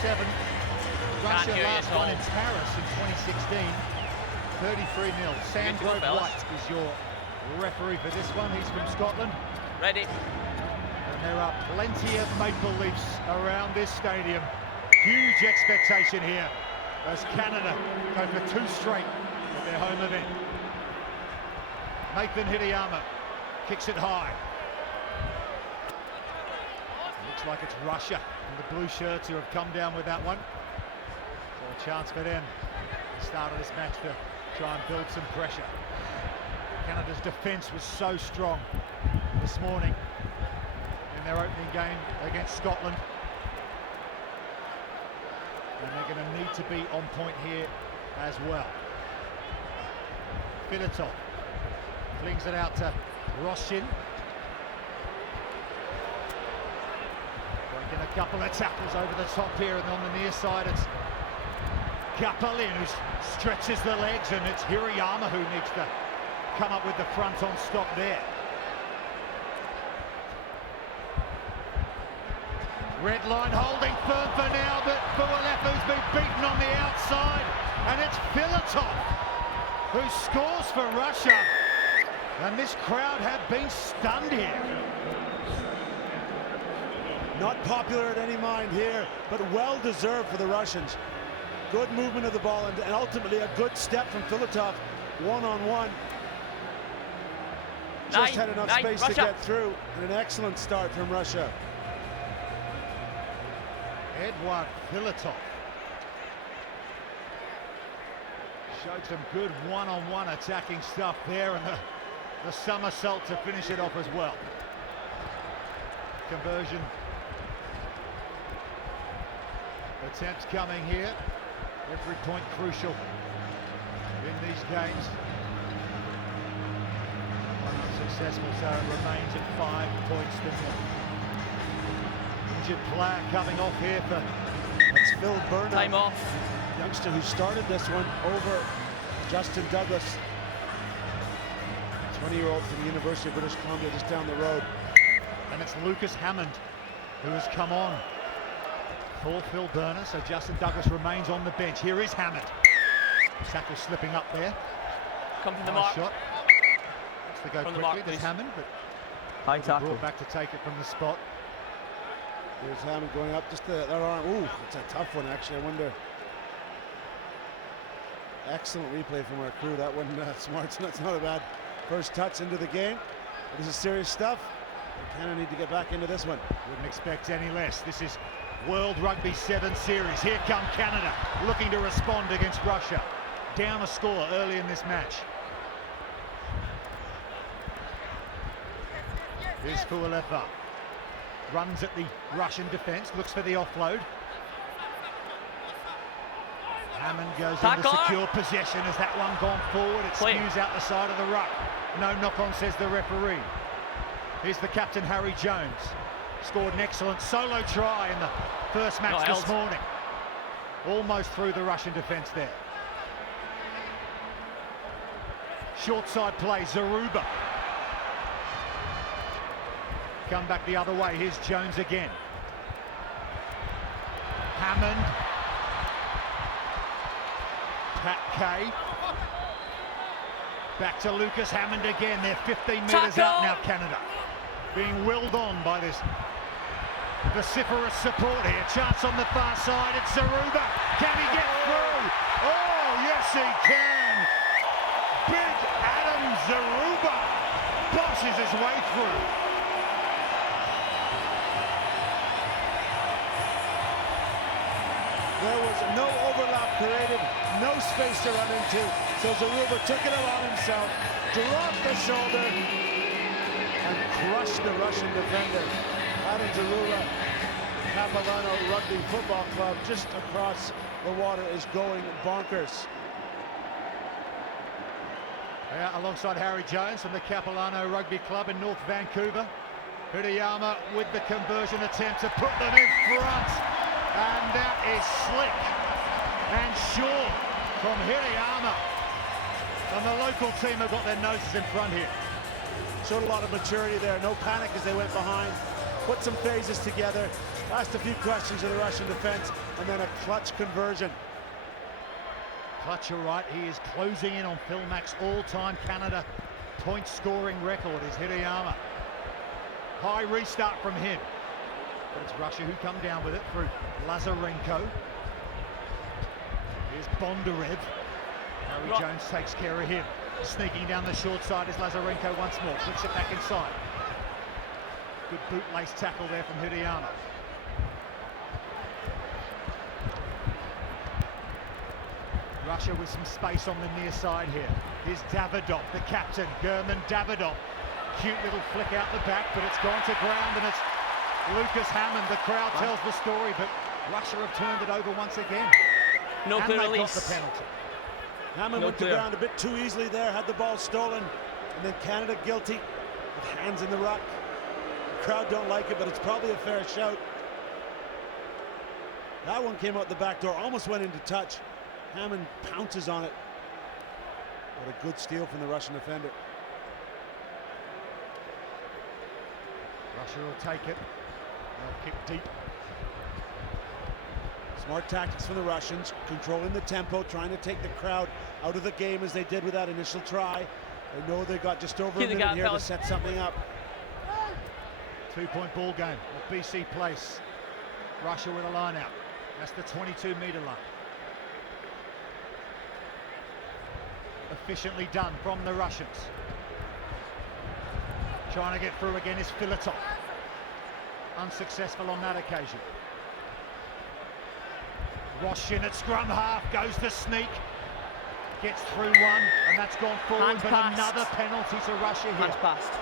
7. Russia last won in Paris in 2016. 33-0. Sandro White is your referee for this one. He's from Scotland. Ready. And there are plenty of Maple Leafs around this stadium. Huge expectation here as Canada go for 2 straight at their home event. Nathan Hideyama kicks it high. Looks like it's Russia and the blue shirts who have come down with that one. So a chance for them at the start of this match to try and build some pressure. Canada's defence was so strong this morning in their opening game against Scotland. And they're going to need to be on point here as well. Filatov flings it out to Roshin. Breaking a couple of tackles over the top here, and on the near side it's Kapalin who stretches the legs, and it's Hirayama who needs to come up with the front on stop there. Red line holding firm for now, but Fualefu's been beaten on the outside, and it's Filatov who scores for Russia. And this crowd have been stunned here. Not popular at any mind here, but well deserved for the Russians. Good movement of the ball, and ultimately a good step from Filatov, one-on-one. Just had enough space to get through, and an excellent start from Russia. Edouard Filatov showed some good one-on-one attacking stuff there, and the somersault to finish it off as well. Conversion attempts coming here. Every point crucial in these games. One unsuccessful, so it remains at 5 points to 0. Injured player coming off here for... That's Phil Burnham. Time off. Youngster who started this one over Justin Douglas. 20-year-old from the University of British Columbia just down the road. And it's Lucas Hammond who has come on for Phil Burner, so Justin Douglas remains on the bench. Here is Hammond. Tackle slipping up there. Come from the nice mark. Shot. Wants to go From the quickly, mark, there's please. Hammond, but High tackle. brought back to take it from the spot. There's Hammond going up, just that arm. Ooh, it's a tough one actually. I wonder. Excellent replay from our crew. That one, Smart's that's not a bad first touch into the game. This is serious stuff. We kind of need to get back into this one. Wouldn't expect any less. This is World Rugby 7 series. Here come Canada, looking to respond against Russia. Down a score early in this match. Here's Fualefu. Runs at the Russian defence, looks for the offload. Hammond goes into secure possession. Has that one gone forward? It spews out the side of the ruck. No knock-on, says the referee. Here's the captain, Harry Jones. Scored an excellent solo try in the first match this morning. Almost through the Russian defence there. Short side play, Zaruba. Come back the other way, here's Jones again. Hammond. Pat Kay. Back to Lucas Hammond again. They're 15 metres out now, Canada. Being willed on by this vociferous support here. Chance on the far side, it's Zaruba. Can he get through? Oh, yes he can. Big Adam Zaruba bosses his way through. There was no overlap created, no space to run into, so Zaruba took it upon himself, dropped the shoulder, and crushed the Russian defender. Adam Zaruba, Capilano Rugby Football Club, just across the water, is going bonkers. Yeah, alongside Harry Jones from the Capilano Rugby Club in North Vancouver. Hideyama with the conversion attempt to put them in front. And that is slick and sure from Hirayama. And the local team have got their noses in front here. Showed a lot of maturity there, no panic as they went behind. put some phases together, asked a few questions of the Russian defense, and then a clutch conversion. Clutch, you're right, he is closing in on Phil Mack's all-time Canada point-scoring record, is Hirayama. High restart from him. But it's Russia who come down with it through Lazarenko. Here's Bondarev. Harry Jones takes care of him. Sneaking down the short side is Lazarenko once more. Flicks it back inside. Good bootlace tackle there from Hirayama. Russia with some space on the near side here. Here's Davidov, the captain, German Davidov. Cute little flick out the back, but it's gone to ground, and it's Lucas Hammond. The crowd tells the story, but Russia have turned it over once again. No clear release. Got the penalty. Hammond went to ground a bit too easily there, had the ball stolen, and then Canada guilty with hands in the ruck. The crowd don't like it, but it's probably a fair shout. That one came out the back door, almost went into touch. Hammond pounces on it. What a good steal from the Russian defender. Russia will take it. They'll kick deep. Smart tactics from the Russians, controlling the tempo, trying to take the crowd out of the game as they did with that initial try. They know they got just over a minute here to set something up. 2-point ball game at BC Place. Russia with a line out. That's the 22-meter line. Efficiently done from the Russians. Trying to get through again is Filatov. Unsuccessful on that occasion. Roshin at scrum half, goes to sneak. Gets through one, and that's gone forward, but another penalty to Russia here. Hands passed.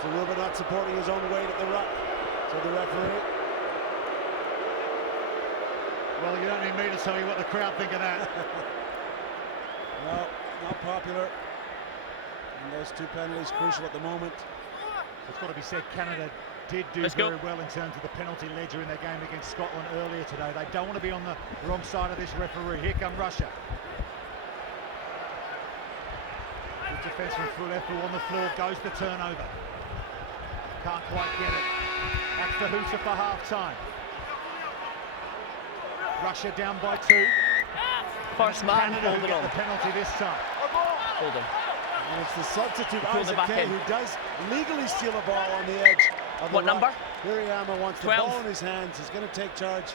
Zaruba not supporting his own weight at the ruck. So the referee. Well, you don't need me to tell you what the crowd think of that. No, not popular. And those two penalties crucial at the moment. It's got to be said, Canada did do very well in terms of the penalty ledger in their game against Scotland earlier today. They don't want to be on the wrong side of this referee. Here come Russia. Good defence from Fulefu on the floor, goes the turnover. Can't quite get it. That's the hooter for half-time. Russia down by 2. First man, Canada hold who it get on. the penalty this time. Hold him. And it's the substitute, Isaac back Kay, in. who does legally steal a ball on the edge of the What number? Hirayama wants the 12. ball in his hands. He's going to take charge.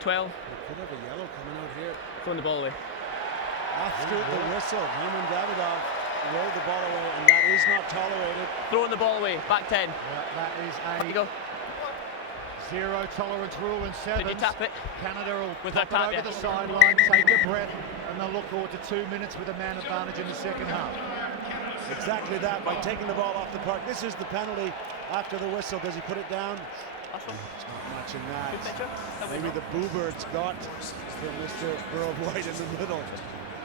12. We could have a yellow coming out here. Throwing the ball away. After the whistle, Herman Davidov rolled the ball away, and that is not tolerated. Throwing the ball away. Back 10. Yeah, that is There you go. zero tolerance rule in sevens. Did you tap it? Canada will With pop that tap, it over yeah. the sideline, take a breath, and they'll look forward to 2 minutes with a man advantage in the second half. Exactly that, by taking the ball off the park. This is the penalty after the whistle. Does he put it down? Last one. There's not much in Good that. picture. Maybe the Boo-Birds got from Mr. Burrow White in the middle.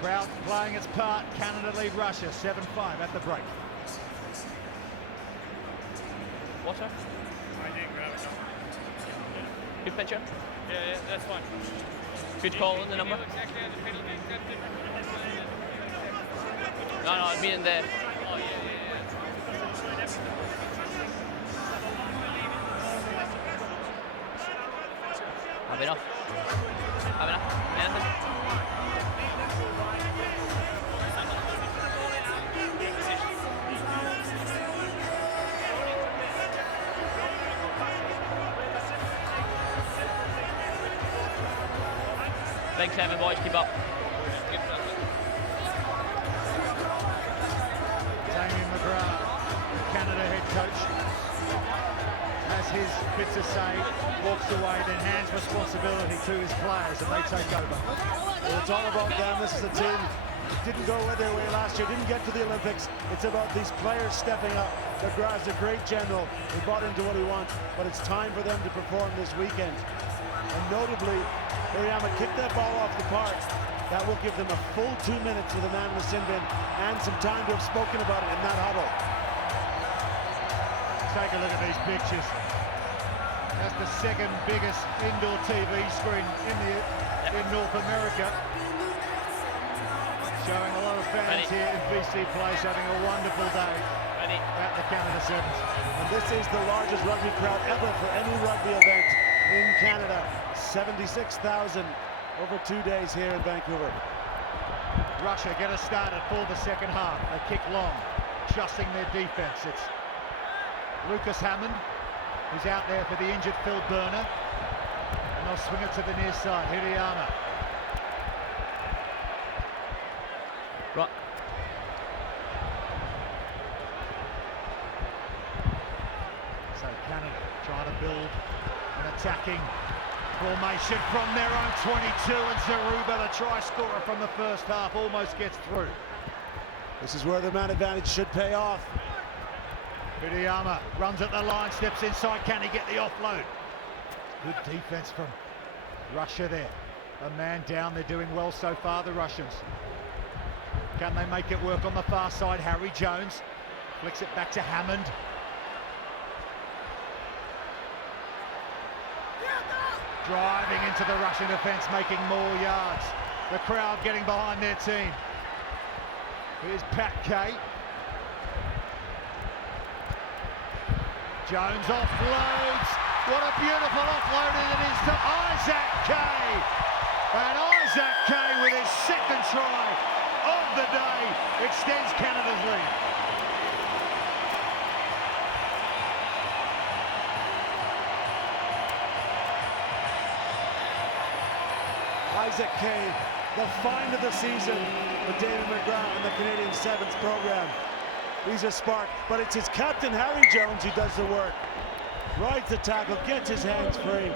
Crowd playing its part. Canada lead Russia 7-5 at the break. Water. Good picture. Yeah, that's fine. Good call on the number. No, it'd be in there. Oh, yeah. Have enough. Have enough. Anything? Big 7, boys, keep up. Damien McGrath, Canada head coach, has his bit to say, walks away, then hands responsibility to his players, and they take over. Well, it's all about them. This is a team that didn't go their way last year, didn't get to the Olympics. It's about these players stepping up. McGrath's a great general. He bought into what he wants, but it's time for them to perform this weekend. And notably, Hirayama kicked that ball off the park. That will give them a full 2 minutes with a man in the sin bin and some time to have spoken about it in that huddle. Take a look at these pictures. That's the second biggest indoor TV screen in North America. Showing a lot of fans here in BC Place having a wonderful day. at the Canada Sevens. And this is the largest rugby crowd ever for any rugby event in Canada. 76,000 over 2 days here in Vancouver. Russia get us started for the second half. They kick long, trusting their defense. It's Lucas Hammond, who's out there for the injured Phil Burner. And they'll swing it to the near side, Hirayama. Right. So Canada trying to build an attacking formation from their own 22, and Zaruba, the try scorer from the first half, almost gets through. This is where the man advantage should pay off. Hirayama runs at the line, steps inside, can he get the offload? Good defense from Russia there. A man down, they're doing well so far, the Russians. Can they make it work on the far side? Harry Jones flicks it back to Hammond. Driving into the Russian defence, making more yards. The crowd getting behind their team. Here's Pat Kay. Jones offloads. What a beautiful offload it is to Isaac Kay. And Isaac Kay with his second try of the day extends Canada's lead. Isaac Kay, the find of the season for David McGrath and the Canadian Sevens program. He's a spark, but it's his captain, Harry Jones, who does the work. Rides the tackle, gets his hands free.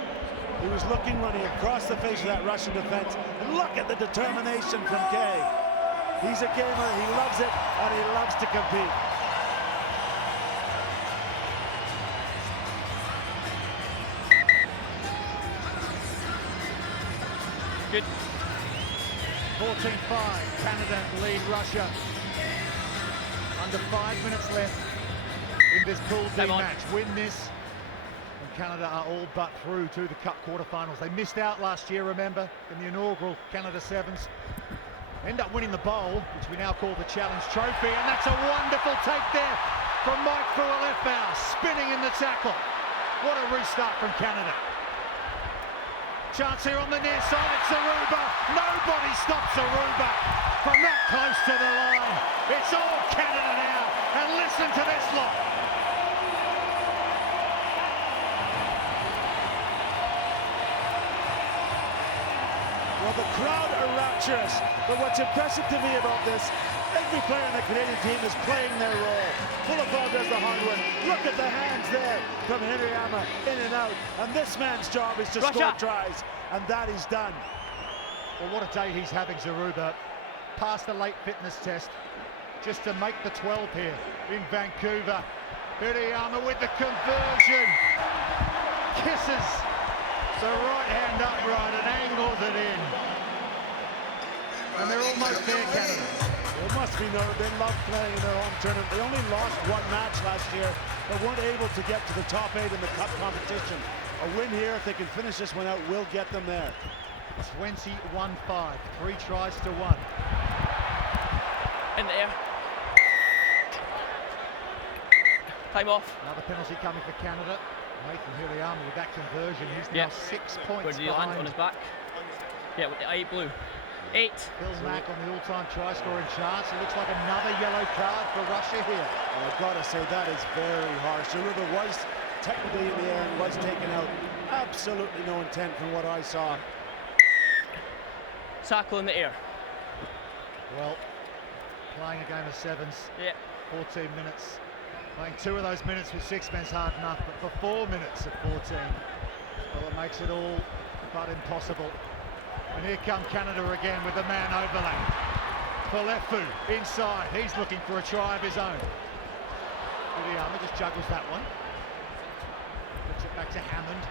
He was looking when he across the face of that Russian defense. And look at the determination from Kay. He's a gamer, he loves it, and he loves to compete. Good. 14-5, Canada lead Russia. Under 5 minutes left in this Pool D match. Win this, and Canada are all but through to the Cup quarterfinals. They missed out last year, remember, in the inaugural Canada Sevens. End up winning the bowl, which we now call the Challenge Trophy, and that's a wonderful take there from Mike Fualefau, spinning in the tackle. What a restart from Canada. Chance here on the near side, it's Zaruba. Nobody stops Zaruba from that close to the line. It's all Canada now, and listen to this lot. Well, the crowd are rapturous, but what's impressive to me about this, every player on the Canadian team is playing their role. Fualefau does the hard work. Look at the hands there from Hirayama, in and out. And this man's job is to score tries, and that is done. Well, what a day he's having, Zaruba. Passed the late fitness test just to make the 12 here in Vancouver. Hirayama with the conversion. Kisses the right hand upright and angles it in. And they're almost there, Canada. It must be noted, they love playing in their home tournament. They only lost one match last year, but weren't able to get to the top 8 in the Cup competition. A win here, if they can finish this one out, will get them there. 21-5, 3 tries to 1. In the air. Time off. Another penalty coming for Canada. Nathan Hirayama with that conversion. He's now 6 points Where did he land? On his back? Yeah, with the 8 blue. 8. Phil Mack on the all-time try-scoring chance. It looks like another yellow card for Russia here. Well, I've got to say, that is very harsh. Zaruba was technically in the air and was taken out. Absolutely no intent from what I saw. Tackle in the air. Well, playing a game of sevens. Yeah. 14 minutes. Playing 2 of those minutes with 6 men's hard enough, but for 4 minutes of 14, well, it makes it all but impossible. And here come Canada again with the man overlap. Fualefau inside, he's looking for a try of his own. Hirayama just juggles that one. Puts it back to Hammond.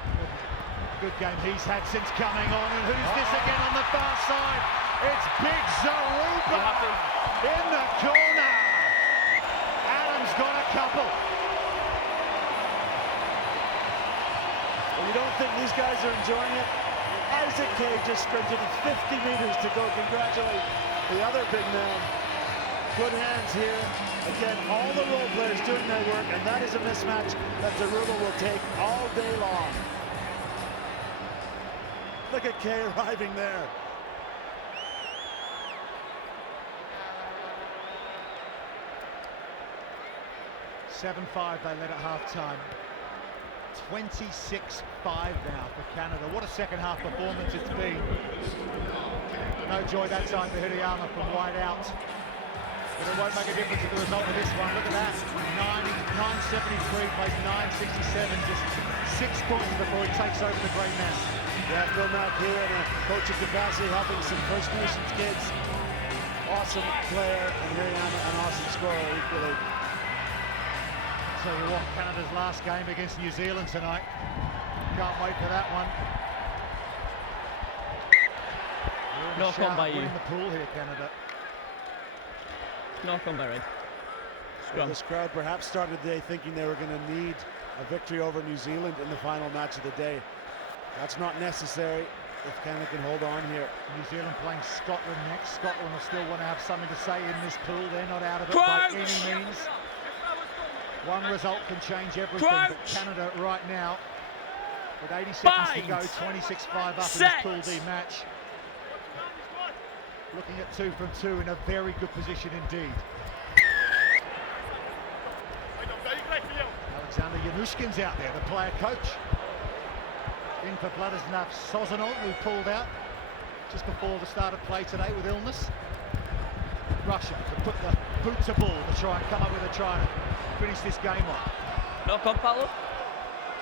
Good game he's had since coming on, and who's this again on the far side? It's Big Zaruba in the corner. Adam's got a couple. Well, you don't think these guys are enjoying it? Isaac Kay just sprinted 50 meters to go congratulate the other big man. Good hands here. Again, all the role players doing their work, and that is a mismatch that Zaruba will take all day long. Look at Kay arriving there. (7-5) they led at half-time. 26-5 now for Canada. What a second half performance it's been. No joy that time for Hirayama from wide out. But it won't make a difference to the result of this one. Look at that. 973 plays 967. Just 6 points before he takes over the great man. Yeah, Phil Mack here in a coaching capacity, helping some First Nations kids. Awesome player, and Hirayama an awesome scorer equally. Tell you what, Canada's last game against New Zealand tonight. Can't wait for that one. Knock on by you. In the pool here, Canada. Knock on by Red. Well, this crowd perhaps started the day thinking they were going to need a victory over New Zealand in the final match of the day. That's not necessary if Canada can hold on here. New Zealand playing Scotland next. Scotland will still want to have something to say in this pool. They're not out of it by any means. One result can change everything, but Canada right now, with 80 seconds to go, 26-5 up in this Pool D match. Looking at 2 from 2 in a very good position indeed. Alexander Yanushkin's out there, the player coach. In for Vladislav Sozanov, who pulled out just before the start of play today with illness. Russia to put the boot to ball to try and come up with a try and finish this game off. Knock on, Paulo.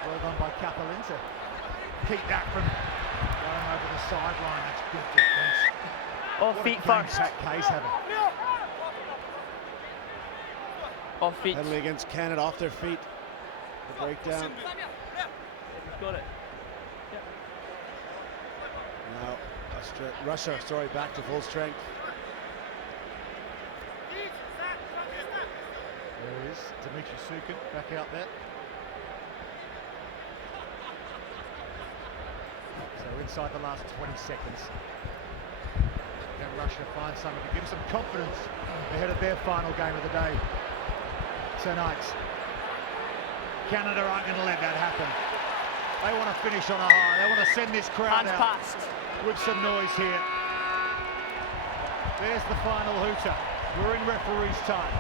Well done by Kapelin to keep that from going over the sideline. That's good defence. Off feet first. That Kay's having. Off feet. Penalty against Canada, off their feet. The breakdown. Got it. Now, Russia, back to full strength. There is Dimitri Sukin back out there. So inside the last 20 seconds. Can Russia find something to give them some confidence ahead of their final game of the day tonight? Canada aren't going to let that happen. They want to finish on a high. They want to send this crowd out with some noise here. There's the final hooter. We're in referee's time.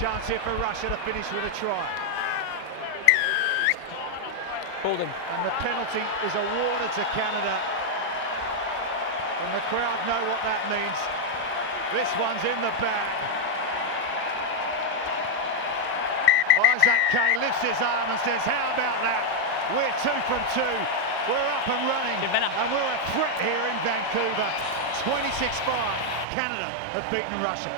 Chance here for Russia to finish with a try. Hold him. And the penalty is awarded to Canada. And the crowd know what that means. This one's in the bag. Isaac Kay lifts his arm and says, how about that? We're 2 from 2. We're up and running. And we're a threat here in Vancouver. 26-5. Canada have beaten Russia.